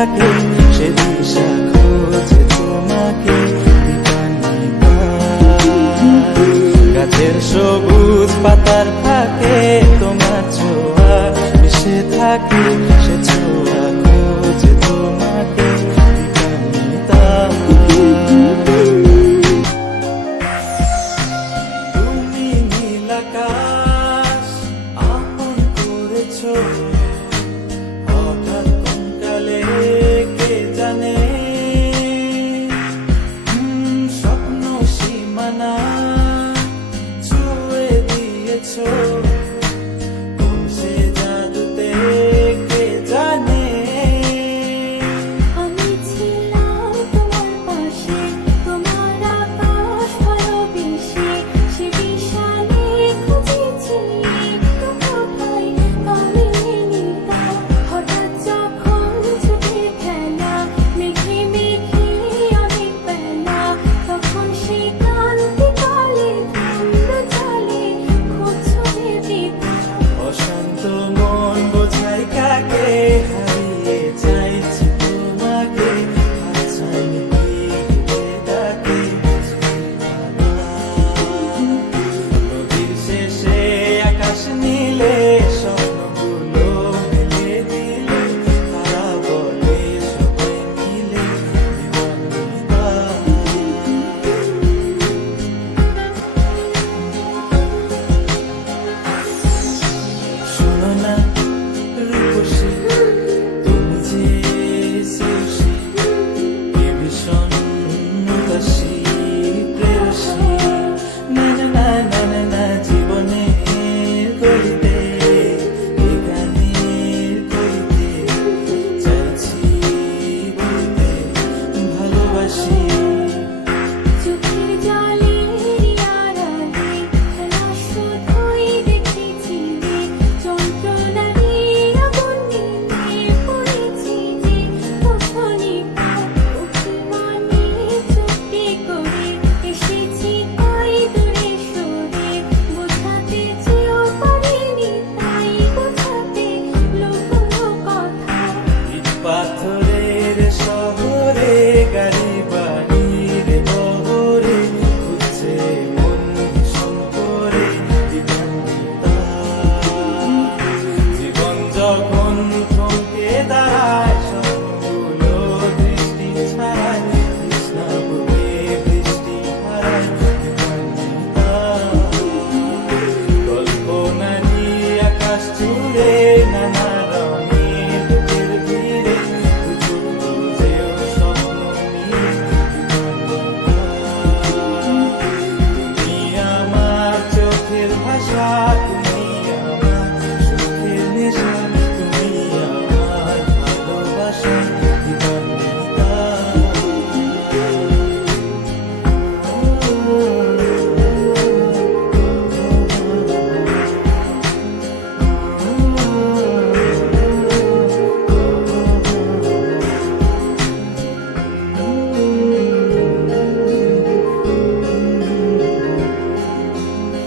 থাকে সে দিশা খোঁজে তোমাকে গাছের